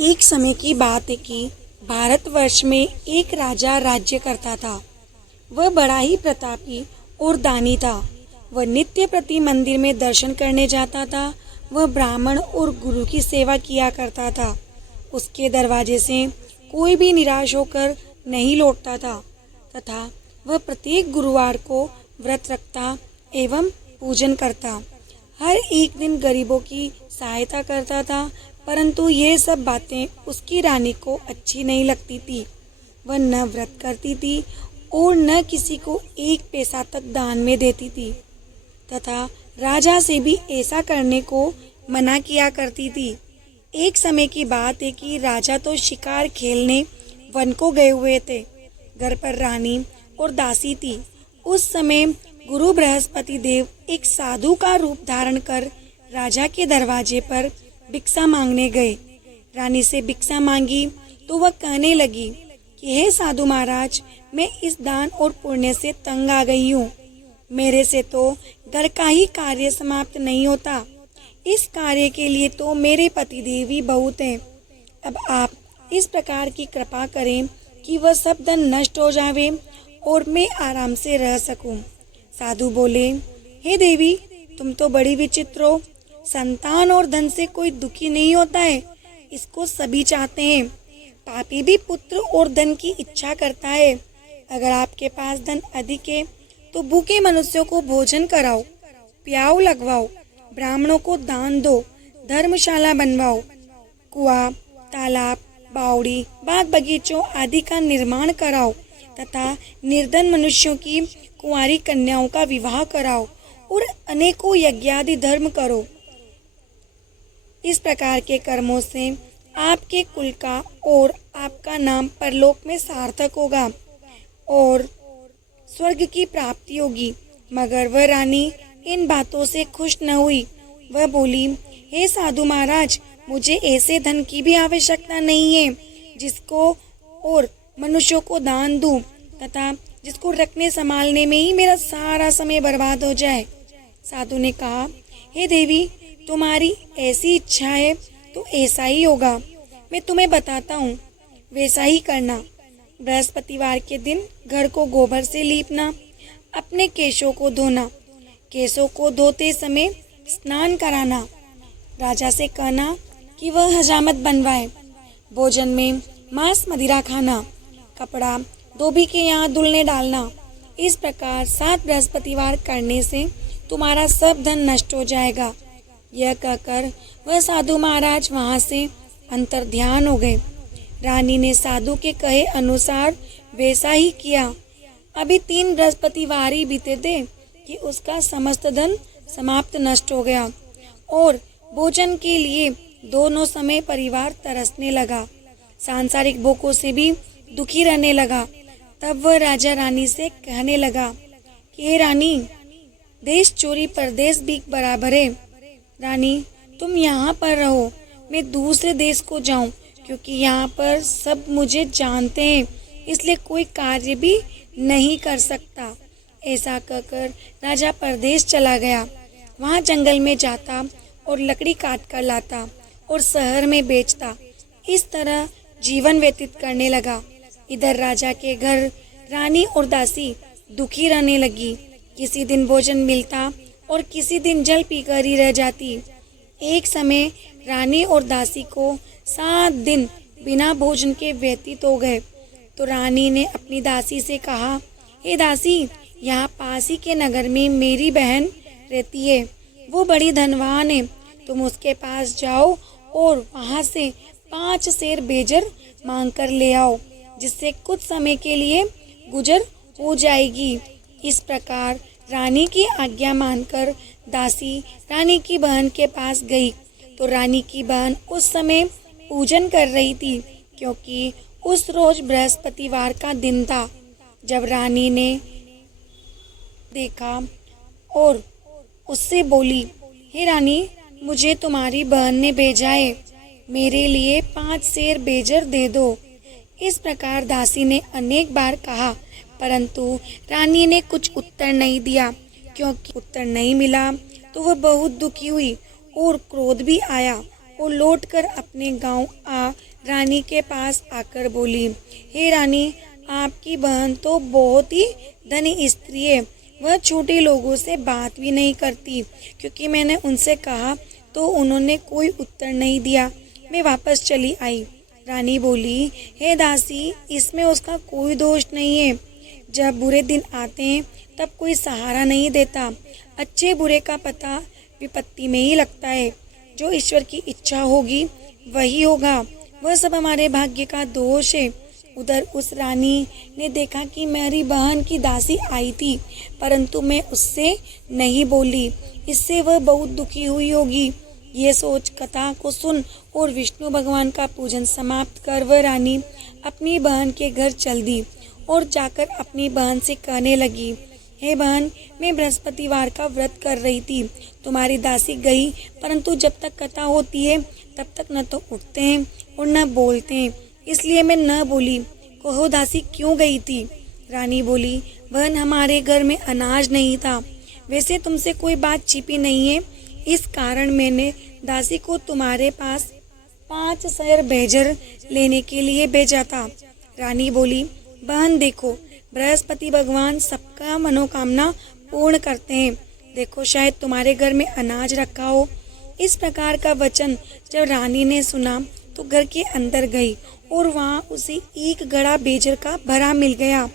एक समय की बात है कि भारतवर्ष में एक राजा राज्य करता था। वह बड़ा ही प्रतापी और दानी था। वह नित्य प्रति मंदिर में दर्शन करने जाता था। वह ब्राह्मण और गुरु की सेवा किया करता था। उसके दरवाजे से कोई भी निराश होकर नहीं लौटता था तथा वह प्रत्येक गुरुवार को व्रत रखता एवं पूजन करता। हर एक दिन गरीबों की सहायता करता था, परंतु ये सब बातें उसकी रानी को अच्छी नहीं लगती थी। वह न व्रत करती थी और न किसी को एक पैसा तक दान में देती थी तथा राजा से भी ऐसा करने को मना किया करती थी। एक समय की बात है कि राजा तो शिकार खेलने वन को गए हुए थे। घर पर रानी और दासी थी। उस समय गुरु बृहस्पति देव एक साधु का रूप धारण कर राजा के दरवाजे पर भिक्षा मांगने गए। रानी से भिक्षा मांगी तो वह कहने लगी कि हे साधु महाराज, मैं इस दान और पुण्य से तंग आ गई हूँ। मेरे से तो घर का ही कार्य समाप्त नहीं होता। इस कार्य के लिए तो मेरे पतिदेव ही बहुत हैं। अब आप इस प्रकार की कृपा करें कि वह सब धन नष्ट हो जावे और मैं आराम से रह सकूं। साधु बोले, हे देवी, तुम तो बड़ी विचित्र हो। संतान और धन से कोई दुखी नहीं होता है, इसको सभी चाहते हैं। पापी भी पुत्र और धन की इच्छा करता है। अगर आपके पास धन अधिक है तो भूखे मनुष्यों को भोजन कराओ, प्याऊ लगवाओ, ब्राह्मणों को दान दो, धर्मशाला बनवाओ, कुआं, तालाब, बावड़ी, बाग बगीचों आदि का निर्माण कराओ तथा निर्धन मनुष्यों की कुंवारी कन्याओं का विवाह कराओ और अनेकों यज्ञादि धर्म करो। इस प्रकार के कर्मों से आपके कुल का और आपका नाम परलोक में सार्थक होगा और स्वर्ग की प्राप्ति होगी। मगर वह रानी इन बातों से खुश न हुई। वह बोली, हे साधु महाराज, मुझे ऐसे धन की भी आवश्यकता नहीं है जिसको और मनुष्यों को दान दूं तथा जिसको रखने संभालने में ही मेरा सारा समय बर्बाद हो जाए। साधु ने कहा, हे देवी, तुम्हारी ऐसी इच्छा है तो ऐसा ही होगा। मैं तुम्हें बताता हूँ, वैसा ही करना। बृहस्पतिवार के दिन घर को गोबर से लीपना, अपने केशों को धोना, केशों को धोते समय स्नान कराना, राजा से कहना कि वह हजामत बनवाए, भोजन में मांस मदिरा खाना, कपड़ा धोबी के यहाँ धुलने डालना। इस प्रकार 7 बृहस्पतिवार करने से तुम्हारा सब धन नष्ट हो जाएगा। यह कहकर वह साधु महाराज वहाँ से अंतर्ध्यान हो गए। रानी ने साधु के कहे अनुसार वैसा ही किया। अभी 3 बृहस्पतिवार ही बीते थे कि उसका समस्त धन समाप्त नष्ट हो गया और भोजन के लिए दोनों समय परिवार तरसने लगा। सांसारिक भोगों से भी दुखी रहने लगा। तब वह राजा रानी से कहने लगा कि हे रानी, देश चोरी परदेश भीख बराबर है। रानी, तुम यहाँ पर रहो, मैं दूसरे देश को जाऊँ, क्योंकि यहाँ पर सब मुझे जानते हैं, इसलिए कोई कार्य भी नहीं कर सकता। ऐसा कहकर राजा परदेश चला गया। वहाँ जंगल में जाता और लकड़ी काट कर लाता और शहर में बेचता। इस तरह जीवन व्यतीत करने लगा। इधर राजा के घर रानी और दासी दुखी रहने लगी। किसी दिन भोजन मिलता और किसी दिन जल पीकर ही रह जाती। एक समय रानी और दासी को 7 दिन बिना भोजन के व्यतीत हो गए। तो रानी ने अपनी दासी से कहा, हे दासी, यहाँ पास ही के नगर में मेरी बहन रहती है। वो बड़ी धनवान है। तुम उसके पास जाओ और वहाँ से 5 सेर बेजर मांग कर ले आओ, जिससे कुछ समय के लिए गुजर हो जाएगी। इस प्रकार रानी की आज्ञा मानकर दासी रानी की बहन के पास गई। तो रानी की बहन उस समय पूजन कर रही थी, क्योंकि उस रोज बृहस्पतिवार का दिन था। जब रानी ने देखा और उससे बोली, हे रानी, मुझे तुम्हारी बहन ने भेजा है, मेरे लिए 5 सेर बेजर दे दो। इस प्रकार दासी ने अनेक बार कहा, परंतु रानी ने कुछ उत्तर नहीं दिया। क्योंकि उत्तर नहीं मिला तो वह बहुत दुखी हुई और क्रोध भी आया और लौटकर अपने गांव आ रानी के पास आकर बोली, हे रानी, आपकी बहन तो बहुत ही धनी स्त्री है। वह छोटे लोगों से बात भी नहीं करती, क्योंकि मैंने उनसे कहा तो उन्होंने कोई उत्तर नहीं दिया। मैं वापस चली आई। रानी बोली, हे दासी, इसमें उसका कोई दोष नहीं है। जब बुरे दिन आते हैं तब कोई सहारा नहीं देता। अच्छे बुरे का पता विपत्ति में ही लगता है। जो ईश्वर की इच्छा होगी वही होगा। वह सब हमारे भाग्य का दोष है। उधर उस रानी ने देखा कि मेरी बहन की दासी आई थी, परंतु मैं उससे नहीं बोली। इससे वह बहुत दुखी हुई होगी। ये सोच कथा को सुन और विष्णु भगवान का पूजन समाप्त कर वह रानी अपनी बहन के घर चल दी और जाकर अपनी बहन से कहने लगी, हे बहन, मैं बृहस्पतिवार का व्रत कर रही थी। तुम्हारी दासी गई, परंतु जब तक कथा होती है तब तक न तो उठते हैं और न बोलते हैं, इसलिए मैं न बोली। कहो दासी, क्यों गई थी? रानी बोली, बहन, हमारे घर में अनाज नहीं था। वैसे तुमसे कोई बात छिपी नहीं है, इस कारण मैंने दासी को तुम्हारे पास 5 सेर भेजर लेने के लिए भेजा था। रानी बोली, बहन देखो, बृहस्पति भगवान सबका मनोकामना पूर्ण करते हैं। देखो, शायद तुम्हारे घर में अनाज रखा हो। इस प्रकार का वचन जब रानी ने सुना तो घर के अंदर गई और वहाँ उसे एक घड़ा बेजर का भरा मिल गया।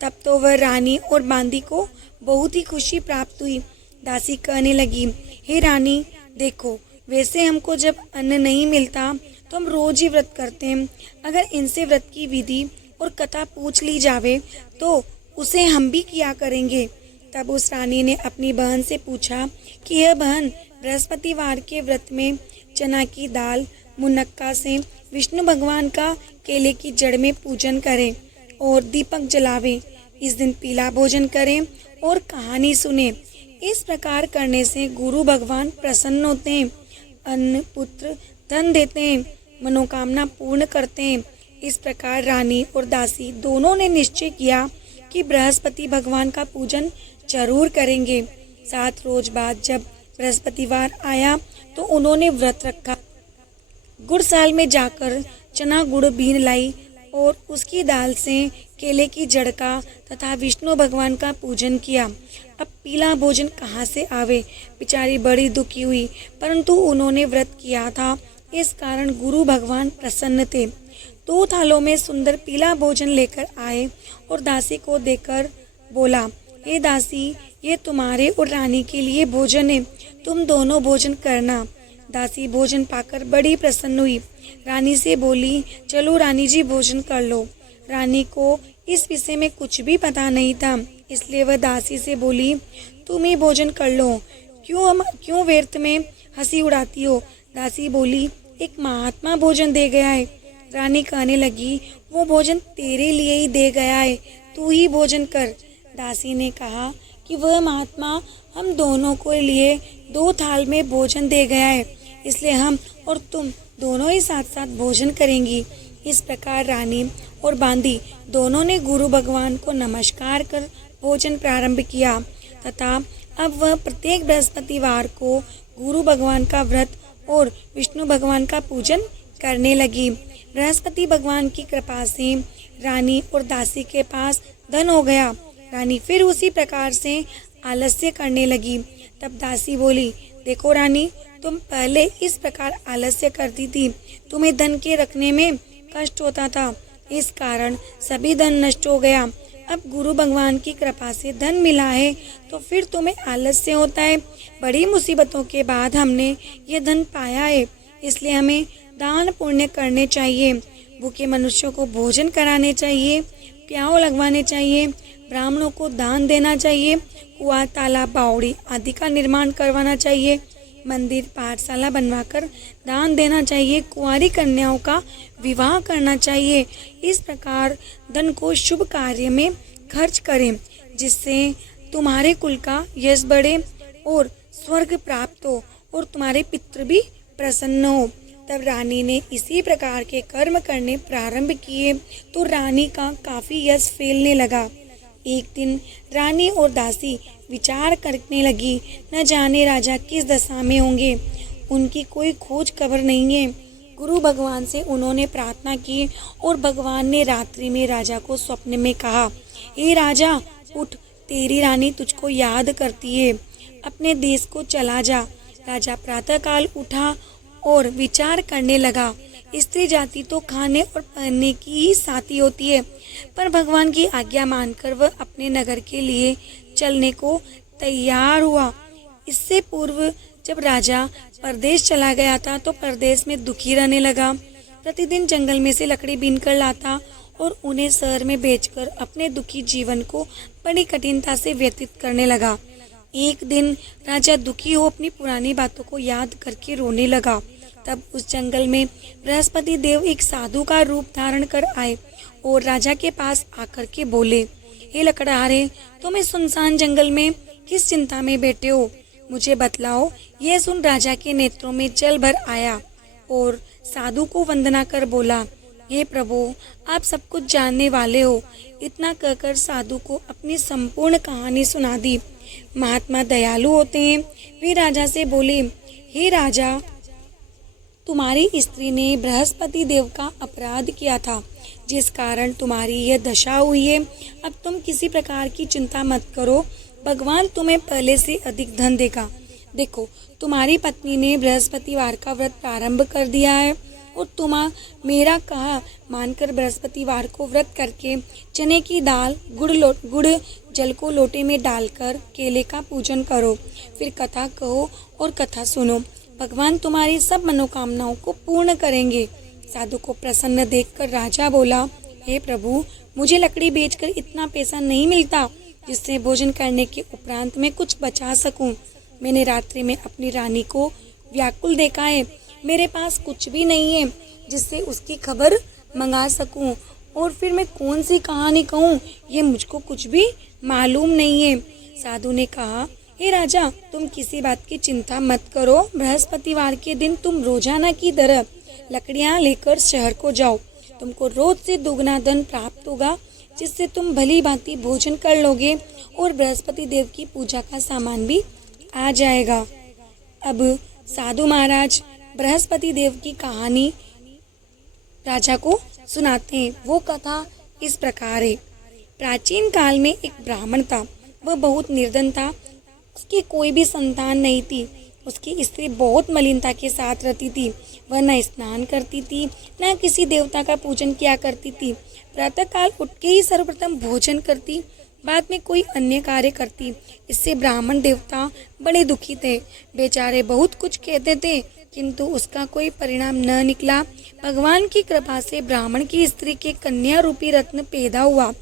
तब तो वह रानी और बांदी को बहुत ही खुशी प्राप्त हुई। दासी कहने लगी, हे रानी, देखो, वैसे हमको जब अन्न नहीं मिलता तो हम रोज ही व्रत करते हैं। अगर इनसे व्रत की विधि और कथा पूछ ली जावे तो उसे हम भी किया करेंगे। तब उस रानी ने अपनी बहन से पूछा कि यह बहन, बृहस्पतिवार के व्रत में चना की दाल मुनक्का से विष्णु भगवान का केले की जड़ में पूजन करें और दीपक जलावें। इस दिन पीला भोजन करें और कहानी सुने। इस प्रकार करने से गुरु भगवान प्रसन्न होते हैं, अन्न पुत्र धन देते हैं, मनोकामना पूर्ण करते हैं। इस प्रकार रानी और दासी दोनों ने निश्चय किया कि बृहस्पति भगवान का पूजन जरूर करेंगे। 7 रोज बाद जब बृहस्पतिवार आया तो उन्होंने व्रत रखा। गुड़साल में जाकर चना गुड़ बीन लाई और उसकी दाल से केले की जड़ का तथा विष्णु भगवान का पूजन किया। अब पीला भोजन कहाँ से आवे? बेचारी बड़ी दुखी हुई, परंतु उन्होंने व्रत किया था, इस कारण गुरु भगवान प्रसन्न थे। 2 थालों में सुंदर पीला भोजन लेकर आए और दासी को देकर बोला, हे दासी, ये तुम्हारे और रानी के लिए भोजन है, तुम दोनों भोजन करना। दासी भोजन पाकर बड़ी प्रसन्न हुई। रानी से बोली, चलो रानी जी, भोजन कर लो। रानी को इस विषय में कुछ भी पता नहीं था, इसलिए वह दासी से बोली, तुम ही भोजन कर लो, क्यों व्यर्थ में हंसी उड़ाती हो? दासी बोली, एक महात्मा भोजन दे गया है। रानी कहने लगी, वो भोजन तेरे लिए ही दे गया है, तू ही भोजन कर। दासी ने कहा कि वह महात्मा हम दोनों को लिए 2 थाल में भोजन दे गया है, इसलिए हम और तुम दोनों ही साथ साथ भोजन करेंगी। इस प्रकार रानी और बांदी दोनों ने गुरु भगवान को नमस्कार कर भोजन प्रारंभ किया तथा अब वह प्रत्येक बृहस्पतिवार को गुरु भगवान का व्रत और विष्णु भगवान का पूजन करने लगी। बृहस्पति भगवान की कृपा से रानी और दासी के पास धन हो गया। रानी फिर उसी प्रकार से आलस्य करने लगी। तब दासी बोली, देखो रानी, तुम पहले इस प्रकार आलस्य करती थी, तुम्हें धन के रखने में कष्ट होता था, इस कारण सभी धन नष्ट हो गया। अब गुरु भगवान की कृपा से धन मिला है तो फिर तुम्हें आलस्य होता है। बड़ी मुसीबतों के बाद हमने ये धन पाया है, इसलिए हमें दान पुण्य करने चाहिए। भूखे मनुष्यों को भोजन कराने चाहिए, प्याऊ लगवाने चाहिए, ब्राह्मणों को दान देना चाहिए, कुआं, तालाब, बावड़ी आदि का निर्माण करवाना चाहिए, मंदिर, पाठशाला बनवाकर दान देना चाहिए, कुंवारी कन्याओं का विवाह करना चाहिए। इस प्रकार धन को शुभ कार्य में खर्च करें, जिससे तुम्हारे कुल का यश बढ़े और स्वर्ग प्राप्त हो और तुम्हारे पितृ भी प्रसन्न हो। तब रानी ने इसी प्रकार के कर्म करने प्रारंभ किए तो रानी का काफी यश फैलने लगा। एक दिन रानी और दासी विचार करने लगी, न जाने राजा किस दशा में होंगे, उनकी कोई खोज खबर नहीं है। गुरु भगवान से उन्होंने प्रार्थना की और भगवान ने रात्रि में राजा को स्वप्न में कहा, हे राजा उठ, तेरी रानी तुझको याद करती है, अपने देश को चला जा। राजा प्रातःकाल उठा और विचार करने लगा, स्त्री जाति तो खाने और पहनने की ही साथी होती है, पर भगवान की आज्ञा मानकर वह अपने नगर के लिए चलने को तैयार हुआ। इससे पूर्व जब राजा परदेश चला गया था तो परदेश में दुखी रहने लगा। प्रतिदिन जंगल में से लकड़ी बीन कर लाता और उन्हें शहर में बेचकर अपने दुखी जीवन को बड़ी कठिनता से व्यतीत करने लगा। एक दिन राजा दुखी हो अपनी पुरानी बातों को याद करके रोने लगा। तब उस जंगल में बृहस्पति देव एक साधु का रूप धारण कर आए और राजा के पास आकर के बोले, हे लकड़हारे, तुम इस सुनसान जंगल में किस चिंता में बैठे हो, मुझे बतलाओ। यह सुन राजा के नेत्रों में जल भर आया और साधु को वंदना कर बोला, हे प्रभु, आप सब कुछ जानने वाले हो। इतना कहकर साधु को अपनी संपूर्ण कहानी सुना दी। महात्मा दयालु होते हैं। वे राजा से बोले, हे राजा, तुम्हारी स्त्री ने बृहस्पति देव का अपराध किया था, जिस कारण तुम्हारी यह दशा हुई है। अब तुम किसी प्रकार की चिंता मत करो, भगवान तुम्हें पहले से अधिक धन देगा। देखो, तुम्हारी पत्नी ने बृहस्पतिवार का व्रत प्रारंभ कर दिया है और तुम मेरा कहा मानकर बृहस्पतिवार को व्रत करके चने की दाल, गुड़ जल को लोटे में डालकर केले का पूजन करो, फिर कथा कहो और कथा सुनो। भगवान तुम्हारी सब मनोकामनाओं को पूर्ण करेंगे। साधु को प्रसन्न देखकर राजा बोला, हे प्रभु, मुझे लकड़ी बेचकर इतना पैसा नहीं मिलता जिससे भोजन करने के उपरांत मैं कुछ बचा सकूं। मैंने रात्रि में अपनी रानी को व्याकुल देखा है। मेरे पास कुछ भी नहीं है जिससे उसकी खबर मंगा सकूं, और फिर मैं कौन सी कहानी कहूं, ये मुझको कुछ भी मालूम नहीं है। साधु ने कहा, हे राजा, तुम किसी बात की चिंता मत करो। बृहस्पतिवार के दिन तुम रोजाना की तरह लकड़ियां लेकर शहर को जाओ। तुमको रोज से दुगना धन प्राप्त होगा, जिससे तुम भली भांति भोजन कर लोगे और बृहस्पति देव की पूजा का सामान भी आ जाएगा। अब साधु महाराज बृहस्पति देव की कहानी राजा को सुनाते हैं। वो कथा इस प्रकार है। प्राचीन काल में एक ब्राह्मण था। वह बहुत निर्धन था। उसकी कोई भी संतान नहीं थी। उसकी स्त्री बहुत मलिनता के साथ रहती थी। वह न स्नान करती थी, न किसी देवता का पूजन किया करती थी। प्रातःकाल उठ के ही सर्वप्रथम भोजन करती, बाद में कोई अन्य कार्य करती। इससे ब्राह्मण देवता बड़े दुखी थे। बेचारे बहुत कुछ कहते थे, किंतु उसका कोई परिणाम न निकला। भगवान की कृपा से ब्राह्मण की स्त्री के कन्या रूपी रत्न पैदा हुआ।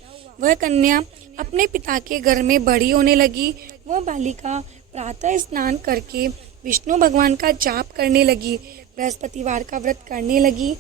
वह कन्या अपने पिता के घर में बड़ी होने लगी। वह बालिका प्रातः स्नान करके विष्णु भगवान का जाप करने लगी, बृहस्पतिवार का व्रत करने लगी।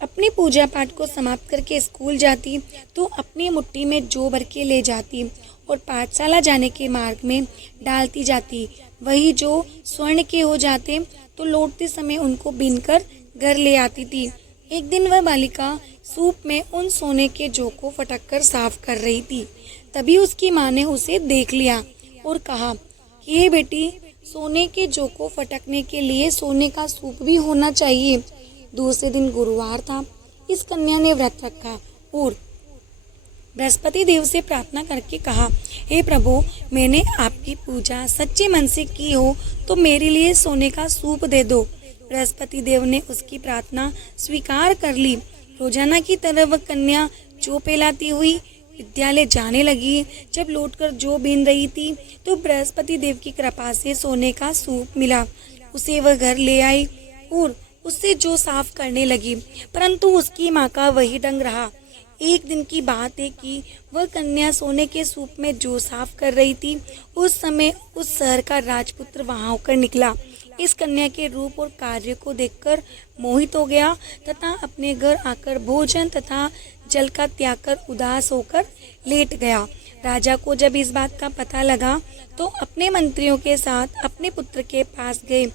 अपनी पूजा पाठ को समाप्त करके स्कूल जाती तो अपनी मुट्ठी में जौ भर के ले जाती और पाठशाला जाने के मार्ग में डालती जाती। वही जो स्वर्ण के हो जाते तो लौटते समय उनको बीनकर घर ले आती थी। एक दिन वह बालिका सूप में उन सोने के जौ को फटक कर साफ कर रही थी। तभी उसकी माँ ने उसे देख लिया और कहा कि हे बेटी, सोने के जौ को फटकने के लिए सोने का सूप भी होना चाहिए। दूसरे दिन गुरुवार था। इस कन्या ने व्रत रखा और बृहस्पति देव से प्रार्थना करके कहा, हे प्रभु, मैंने आपकी पूजा सच्चे मन से की हो तो मेरे लिए सोने का सूप दे दो। बृहस्पति देव ने उसकी प्रार्थना स्वीकार कर ली। रोजाना की तरह वह कन्या जौ पेलाती हुई विद्यालय जाने लगी। जब लौटकर जौ बीन रही थी तो बृहस्पति देव की कृपा से सोने का सूप मिला। उसे वह घर ले आई और उससे जौ साफ करने लगी, परंतु उसकी माँ का वही ढंग रहा। एक दिन की बात है कि वह कन्या सोने के सूप में जौ साफ कर रही थी। उस समय उस शहर का राजपुत्र वहां होकर निकला। इस कन्या के रूप और कार्य को देखकर मोहित हो गया तथा अपने घर आकर भोजन तथा जल का त्याग कर उदास होकर लेट गया। राजा को जब इस बात का पता लगा तो अपने मंत्रियों के साथ अपने पुत्र के पास गए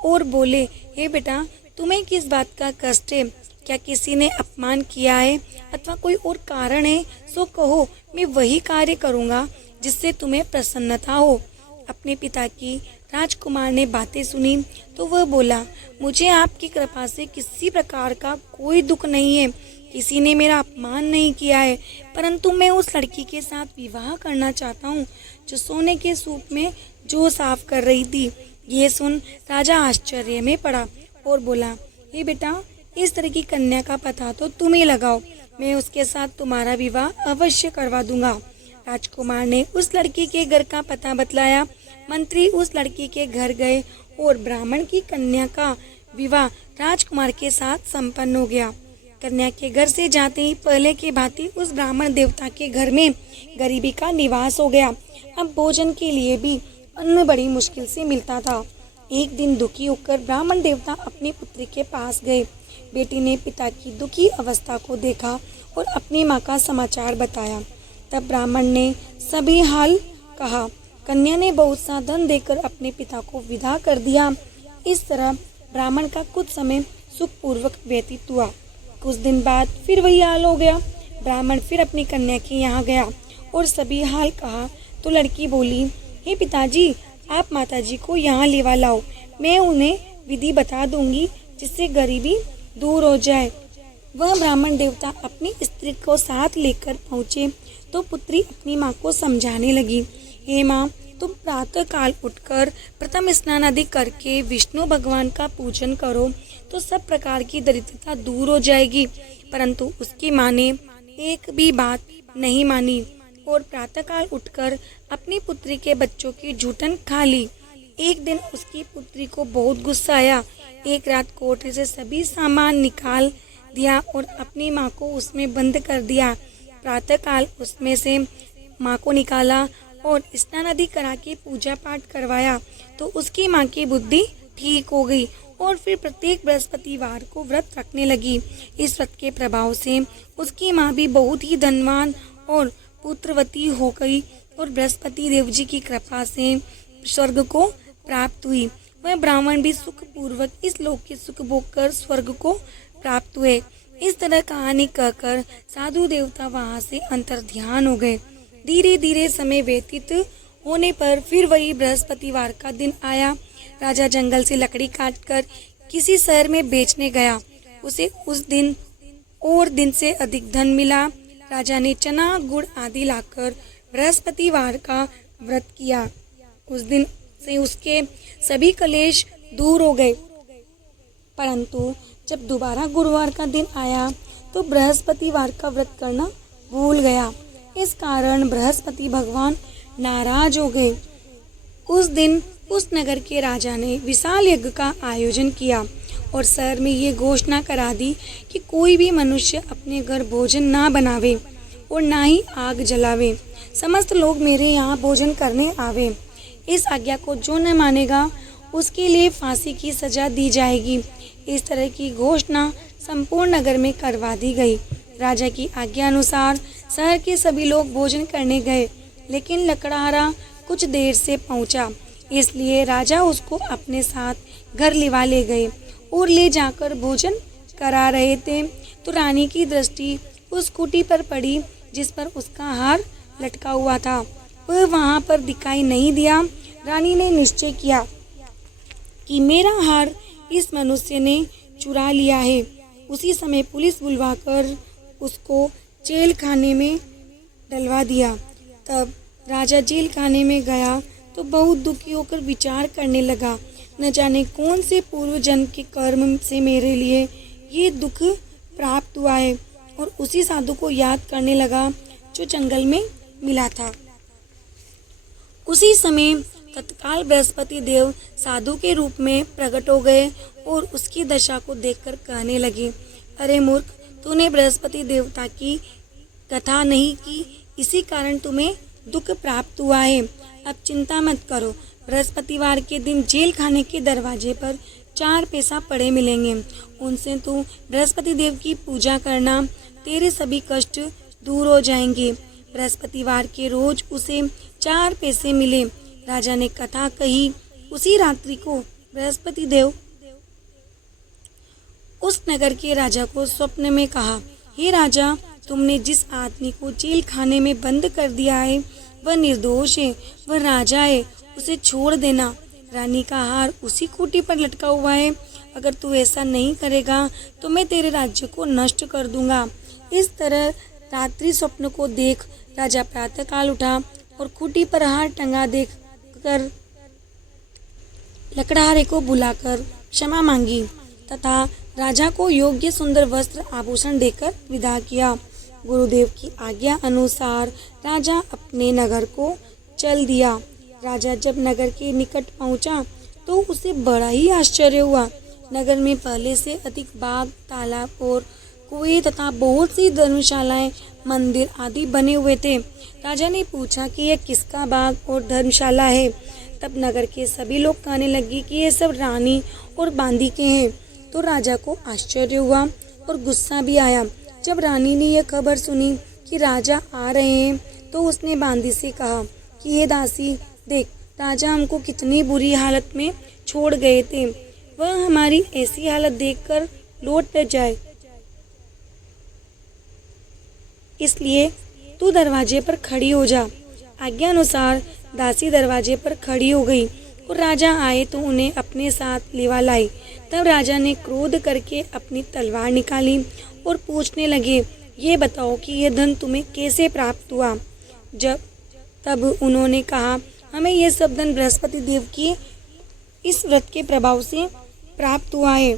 और बोले, हे बेटा, तुम्हें किस बात का कष्ट है? क्या किसी ने अपमान किया है अथवा कोई और कारण है? सो कहो, मैं वही कार्य करूँगा जिससे तुम्हें प्रसन्नता हो। अपने पिता की राजकुमार ने बातें सुनी तो वह बोला, मुझे आपकी कृपा से किसी प्रकार का कोई दुख नहीं है, किसी ने मेरा अपमान नहीं किया है, परंतु मैं उस लड़की के साथ विवाह करना चाहता हूँ जो सोने के सूप में जो साफ कर रही थी। ये सुन राजा आश्चर्य में पड़ा और बोला, हे बेटा, इस तरह की कन्या का पता तो तुम ही लगाओ, मैं उसके साथ तुम्हारा विवाह अवश्य करवा दूंगा। राजकुमार ने उस लड़की के घर का पता बतलाया। मंत्री उस लड़की के घर गए और ब्राह्मण की कन्या का विवाह राजकुमार के साथ संपन्न हो गया। कन्या के घर से जाते ही पहले की भांति उस ब्राह्मण देवता के घर में गरीबी का निवास हो गया। अब भोजन के लिए भी अन्न बड़ी मुश्किल से मिलता था। एक दिन दुखी होकर ब्राह्मण देवता अपनी पुत्री के पास गए। बेटी ने पिता की दुखी अवस्था को देखा और अपनी माँ का समाचार बताया। तब ब्राह्मण ने सभी हाल कहा। कन्या ने बहुत सा धन देकर अपने पिता को विदा कर दिया। इस तरह ब्राह्मण का कुछ समय सुखपूर्वक व्यतीत हुआ। कुछ दिन बाद फिर वही हाल हो गया। ब्राह्मण फिर अपनी कन्या के यहाँ गया और सभी हाल कहा तो लड़की बोली, हे पिताजी, आप माताजी को यहाँ लेवा लाओ, मैं उन्हें विधि बता दूंगी जिससे गरीबी दूर हो जाए। वह ब्राह्मण देवता अपनी स्त्री को साथ लेकर पहुँचे तो पुत्री अपनी माँ को समझाने लगी, हे माँ, तुम प्रातः काल उठकर प्रथम स्नान आदि करके विष्णु भगवान का पूजन करो तो सब प्रकार की दरिद्रता दूर हो जाएगी। परंतु उसकी माँ ने एक भी बात नहीं मानी और प्रातःकाल उठकर अपनी पुत्री के बच्चों की जूठन खा ली। एक दिन उसकी पुत्री को बहुत गुस्सा आया। एक रात कोठरी से सभी सामान निकाल दिया और अपनी माँ को उसमें बंद कर दिया। प्रातःकाल उसमें से माँ को निकाला और स्नान आदि करा के पूजा पाठ करवाया तो उसकी माँ की बुद्धि ठीक हो गई और फिर प्रत्येक बृहस्पतिवार को व्रत रखने लगी। इस व्रत के प्रभाव से उसकी माँ भी बहुत ही धनवान और पुत्रवती हो गई और बृहस्पति देव जी की कृपा से स्वर्ग को प्राप्त हुई। वह ब्राह्मण भी सुखपूर्वक इस लोक के सुख भोग कर स्वर्ग को प्राप्त हुए। इस तरह कहानी कहकर साधु देवता वहाँ से अंतर्ध्यान हो गए। धीरे धीरे समय व्यतीत होने पर फिर वही बृहस्पतिवार का दिन आया। राजा जंगल से लकड़ी काटकर किसी शहर में बेचने गया। उसे उस दिन और दिन से अधिक धन मिला। राजा ने चना गुड़ आदि लाकर बृहस्पतिवार का व्रत किया। उस दिन से उसके सभी कलेश दूर हो गए। परंतु जब दोबारा गुरुवार का दिन आया तो बृहस्पतिवार का व्रत करना भूल गया। इस कारण बृहस्पति भगवान नाराज हो गए। उस दिन उस नगर के राजा ने विशाल यज्ञ का आयोजन किया और शहर में ये घोषणा करा दी कि कोई भी मनुष्य अपने घर भोजन ना बनावे और ना ही आग जलावे। समस्त लोग मेरे यहाँ भोजन करने आवे। इस आज्ञा को जो न मानेगा उसके लिए फांसी की सजा दी जाएगी। इस तरह की घोषणा संपूर्ण नगर में करवा दी गई। राजा की आज्ञा अनुसार शहर के सभी लोग भोजन करने गए, लेकिन लकड़हारा कुछ देर से पहुंचा, इसलिए राजा उसको अपने साथ घर लिवा ले गए और ले जाकर भोजन करा रहे थे तो रानी की दृष्टि उस कुटी पर पड़ी जिस पर उसका हार लटका हुआ था। वह वहां पर दिखाई नहीं दिया। रानी ने निश्चय किया कि मेरा हार इस मनुष्य ने चुरा लिया है। उसी समय पुलिस बुलवाकर उसको जेल खाने में डलवा दिया। तब राजा जेल खाने में गया तो बहुत दुखी होकर विचार करने लगा, न जाने कौन से पूर्व जन्म के कर्म से मेरे लिए ये दुख प्राप्त हुआ है, और उसी साधु को याद करने लगा जो जंगल में मिला था। उसी समय तत्काल बृहस्पति देव साधु के रूप में प्रकट हो गए और उसकी दशा को देखकर कहने लगे, अरे मूर्ख, तूने बृहस्पति देवता की कथा नहीं की, इसी कारण तुम्हें दुख प्राप्त हुआ है। अब चिंता मत करो, बृहस्पतिवार के दिन जेल खाने के दरवाजे पर 4 पैसा पड़े मिलेंगे, उनसे तू बृहस्पति देव की पूजा करना, तेरे सभी कष्ट दूर हो जाएंगे। बृहस्पतिवार के रोज उसे 4 पैसे मिले। राजा ने कथा कही। उसी रात्रि को बृहस्पति देव उस नगर के राजा को स्वप्न में कहा, हे राजा, तुमने जिस आदमी को जेल खाने में बंद कर दिया है वह निर्दोष है, वह राजा है, उसे छोड़ देना। रानी का हार उसी खूंटी पर लटका हुआ है। अगर तू ऐसा नहीं करेगा तो मैं तेरे राज्य को नष्ट कर दूंगा। इस तरह रात्रि स्वप्न को देख राजा प्रातःकाल उठा और खूंटी पर हार टंगा देख कर लकड़हारे को बुलाकर क्षमा मांगी तथा राजा को योग्य सुंदर वस्त्र आभूषण देकर विदा किया। गुरुदेव की आज्ञा अनुसार राजा अपने नगर को चल दिया। राजा जब नगर के निकट पहुंचा तो उसे बड़ा ही आश्चर्य हुआ। नगर में पहले से अधिक बाग, तालाब और कुएं तथा बहुत सी धर्मशालाएं, मंदिर आदि बने हुए थे। राजा ने पूछा कि यह किसका बाग और धर्मशाला है। तब नगर के सभी लोग कहने लगे कि ये सब रानी और बांदी के हैं। तो राजा को आश्चर्य हुआ और गुस्सा भी आया। जब रानी ने यह खबर सुनी कि राजा आ रहे हैं तो उसने बांदी से कहा कि ये दासी देख, राजा हमको कितनी बुरी हालत में छोड़ गए थे, वह हमारी ऐसी हालत देखकर लौट न जाए, इसलिए तू दरवाजे पर खड़ी हो जा। आज्ञा अनुसार दासी दरवाजे पर खड़ी हो गई और राजा आए तो उन्हें अपने साथ लेवा लाई। तब राजा ने क्रोध करके अपनी तलवार निकाली और पूछने लगे, ये बताओ कि यह धन तुम्हें कैसे प्राप्त हुआ। तब उन्होंने कहा, हमें यह सब धन बृहस्पति देव की इस व्रत के प्रभाव से प्राप्त हुआ है।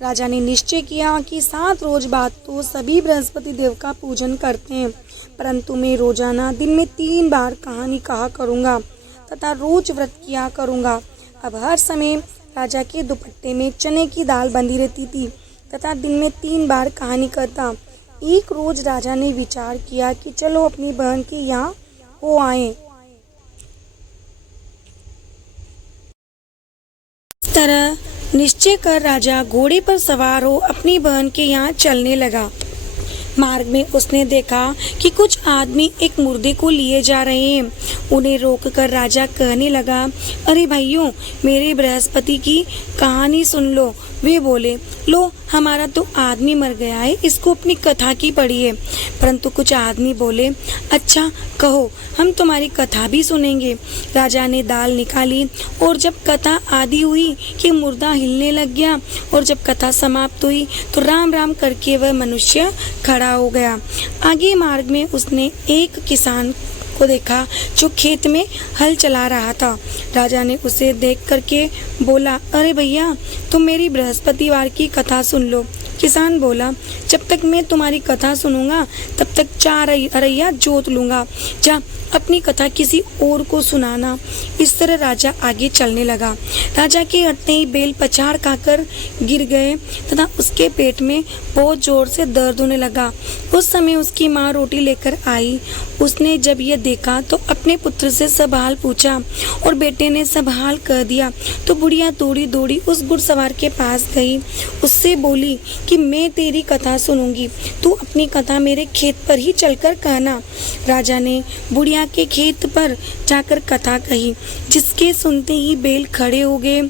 राजा ने निश्चय किया कि 7 रोज बाद तो सभी बृहस्पति देव का पूजन करते हैं, परंतु मैं रोजाना दिन में 3 बार कहानी कहा करूँगा तथा रोज व्रत किया करूँगा। अब हर समय राजा के दुपट्टे में चने की दाल बंधी रहती थी तथा दिन में 3 बार कहानी करता। एक रोज राजा ने विचार किया कि चलो अपनी बहन के यहाँ हो आए। इस तरह निश्चय कर राजा घोड़े पर सवार हो अपनी बहन के यहाँ चलने लगा। मार्ग में उसने देखा कि कुछ आदमी एक मुर्दे को लिए जा रहे हैं। उन्हें रोककर राजा कहने लगा, अरे भाइयों, मेरे बृहस्पति की कहानी सुन लो। वे बोले, लो, हमारा तो आदमी मर गया है, इसको अपनी कथा की पढ़िए। परंतु कुछ आदमी बोले, अच्छा कहो, हम तुम्हारी कथा भी सुनेंगे। राजा ने दाल निकाली और जब कथा आदि हुई कि मुर्दा हिलने लग गया और जब कथा समाप्त हुई तो राम राम करके वह मनुष्य खड़ा हो गया। आगे मार्ग में उसने एक किसान को देखा जो खेत में हल चला रहा था। राजा ने उसे देख करके बोला, अरे भैया, तुम मेरी बृहस्पतिवार की कथा सुन लो। किसान बोला, जब तक मैं तुम्हारी कथा सुनूंगा तब तक 4 अरैया जोत लूंगा, जा अपनी कथा किसी और को सुनाना। इस तरह राजा आगे चलने लगा। राजा के हटते ही बैल पछाड़ खाकर गिर गए तथा उसके पेट में बहुत जोर से दर्द होने लगा। उस समय उसकी माँ रोटी लेकर आई। उसने जब यह देखा तो अपने पुत्र से सब हाल पूछा और बेटे ने सब हाल कह दिया। तो बुढ़िया दौड़ी दौड़ी उस घुड़सवार के पास गई। उससे बोली कि मैं तेरी कथा सुनूंगी, तू अपनी कथा मेरे खेत पर ही चलकर कहना। राजा ने बुढ़िया के खेत पर जाकर कथा कही, जिसके सुनते ही बैल खड़े हो गए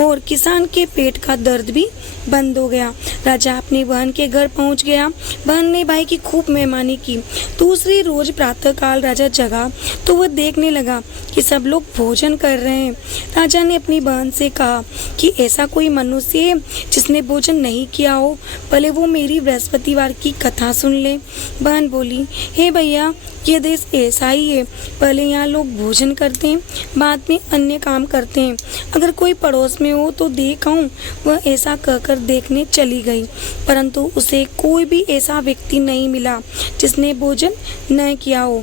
और किसान के पेट का दर्द भी बंद हो गया। राजा अपनी बहन के घर पहुंच गया। बहन ने भाई की खूब मेहमानी की। दूसरी रोज प्रातःकाल राजा जगा तो वह देखने लगा कि सब लोग भोजन कर रहे हैं। राजा ने अपनी बहन से कहा कि ऐसा कोई मनुष्य है जिसने भोजन नहीं किया हो, भले वो मेरी बृहस्पतिवार की कथा सुन ले। बहन बोली, हे भैया, ये देश ऐसा ही है, पहले यहाँ लोग भोजन करते हैं, बाद में अन्य काम करते हैं। अगर कोई पड़ोस में हो तो देख आऊं। वह ऐसा कहकर देखने चली गई, परंतु उसे कोई भी ऐसा व्यक्ति नहीं मिला जिसने भोजन न किया हो।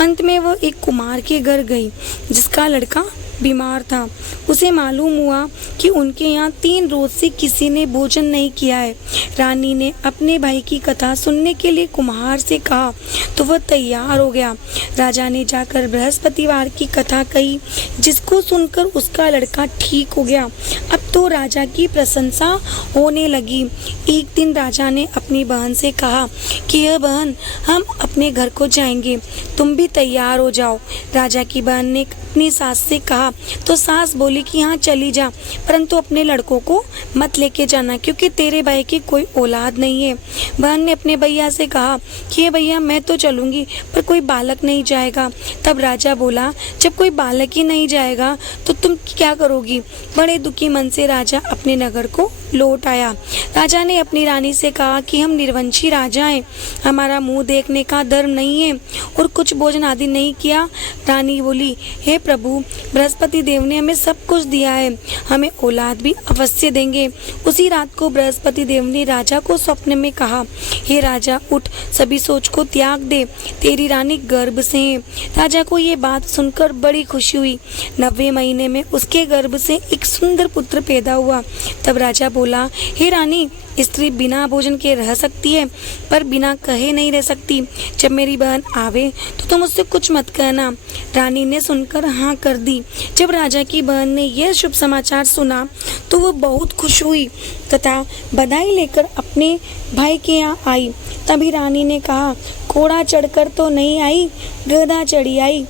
अंत में वह एक कुम्हार के घर गई जिसका लड़का बीमार था। उसे मालूम हुआ कि उनके यहाँ 3 रोज से किसी ने भोजन नहीं किया है। रानी ने अपने भाई की कथा सुनने के लिए कुम्हार से कहा तो वह तैयार हो गया। राजा ने जाकर बृहस्पतिवार की कथा कही, जिसको सुनकर उसका लड़का ठीक हो गया। अब तो राजा की प्रशंसा होने लगी। एक दिन राजा ने अपनी बहन से कहा कि यह बहन, हम अपने घर को जाएंगे, तुम भी तैयार हो जाओ। राजा की बहन ने अपनी सास से कहा तो सास बोली कि हाँ चली जा, परंतु अपने लड़कों को मत लेके जाना क्योंकि तेरे भाई की कोई औलाद नहीं है। बहन ने अपने भैया से कहा कि ये भैया मैं तो चलूंगी पर कोई बालक नहीं जाएगा। तब राजा बोला जब कोई बालक ही नहीं जाएगा तो तुम क्या करोगी। बड़े दुखी मन से राजा अपने नगर को लौट आया। राजा ने अपनी रानी से कहा कि हम निर्वंशी राजा हैं, हमारा मुंह देखने का धर्म नहीं है और कुछ भोजन आदि नहीं किया। रानी बोली हे प्रभु, बृहस्पति देव ने हमें सब कुछ दिया है, हमें औलाद भी अवश्य देंगे। उसी रात को बृहस्पति देव ने राजा को स्वप्न में कहा हे राजा उठ, सभी सोच को त्याग दे, तेरी रानी गर्भ से है। राजा को ये बात सुनकर बड़ी खुशी हुई। 90वें महीने में उसके गर्भ से एक सुंदर पुत्र पैदा हुआ। तब राजा बोला हे रानी, स्त्री बिना भोजन के रह सकती है पर बिना कहे नहीं रह सकती। जब मेरी बहन आवे तो तुम उससे कुछ मत कहना। रानी ने सुनकर हाँ कर दी। जब राजा की बहन ने यह शुभ समाचार सुना तो वह बहुत खुश हुई तथा बधाई लेकर अपने भाई के यहाँ आई। तभी रानी ने कहा घोड़ा चढ़कर तो नहीं आई, गधा चढ़ी आई।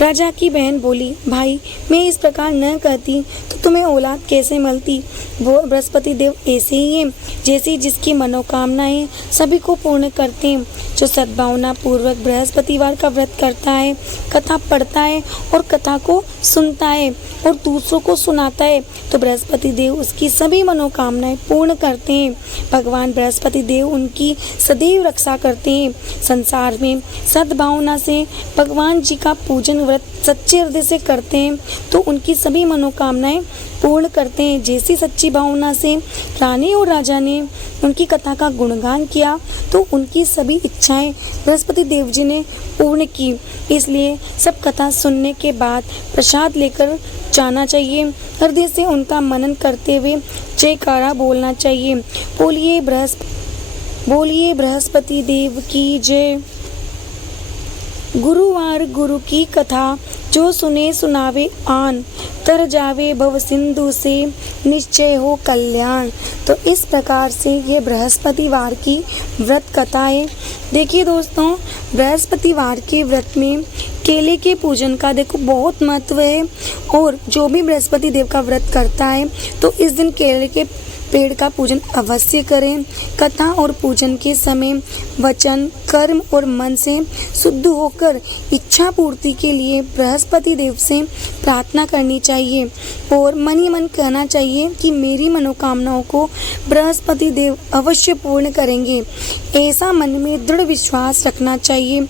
राजा की बहन बोली भाई, मैं इस प्रकार न कहती तो तुम्हें औलाद कैसे मिलती। वो बृहस्पति देव ऐसे ही हैं जैसे जिसकी मनोकामनाएं सभी को पूर्ण करते हैं। जो सद्भावना पूर्वक बृहस्पतिवार का व्रत करता है, कथा पढ़ता है और कथा को सुनता है और दूसरों को सुनाता है तो बृहस्पति देव उसकी सभी मनोकामनाएं पूर्ण करते हैं। भगवान बृहस्पति देव उनकी सदैव रक्षा करते हैं। संसार में सद्भावना से भगवान जी का पूजन व्रत सच्चे हृदय से करते हैं तो उनकी सभी मनोकामनाएं पूर्ण करते हैं। जैसी सच्ची भावना से रानी और राजा ने उनकी कथा का गुणगान किया तो उनकी सभी इच्छाएं बृहस्पति देव जी ने पूर्ण की। इसलिए सब कथा सुनने के बाद प्रसाद लेकर जाना चाहिए। हृदय से उनका मनन करते हुए जयकारा बोलना चाहिए। बोलिए बृहस्पति देव की जय। गुरुवार गुरु की कथा जो सुने सुनावे आन, तर जावे भव सिंधु से निश्चय हो कल्याण। तो इस प्रकार से ये बृहस्पतिवार की व्रत कथा है। देखिए दोस्तों, बृहस्पतिवार के व्रत में केले के पूजन का देखो बहुत महत्व है और जो भी बृहस्पति देव का व्रत करता है तो इस दिन केले के पेड़ का पूजन अवश्य करें। कथा और पूजन के समय वचन, कर्म और मन से शुद्ध होकर इच्छा पूर्ति के लिए बृहस्पति देव से प्रार्थना करनी चाहिए और मन ही मन कहना चाहिए कि मेरी मनोकामनाओं को बृहस्पति देव अवश्य पूर्ण करेंगे। ऐसा मन में दृढ़ विश्वास रखना चाहिए।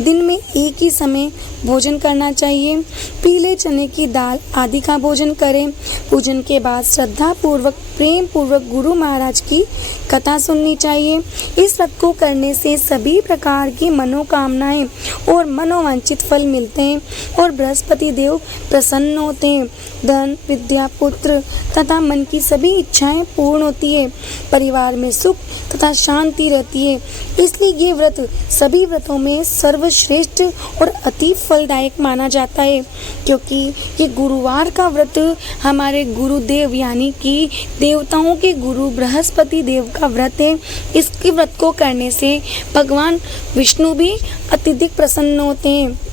दिन में एक ही समय भोजन करना चाहिए। पीले चने की दाल आदि का भोजन करें। पूजन के बाद श्रद्धा पूर्वक प्रेम पूर्वक गुरु महाराज की कथा सुननी चाहिए। इस व्रत को करने से सभी प्रकार की मनोकामनाएं और मनोवांछित फल मिलते हैं और बृहस्पति देव प्रसन्न होते हैं। धन, विद्या, पुत्र तथा मन की सभी इच्छाएं पूर्ण होती है। परिवार में सुख तथा शांति रहती है। इसलिए ये व्रत सभी व्रतों में सर्वश्रेष्ठ और अति फलदायक माना जाता है क्योंकि ये गुरुवार का व्रत हमारे गुरुदेव यानी कि देवताओं के गुरु बृहस्पति देव का व्रत है। इसके व्रत को करने से भगवान विष्णु भी अत्यधिक प्रसन्न होते हैं।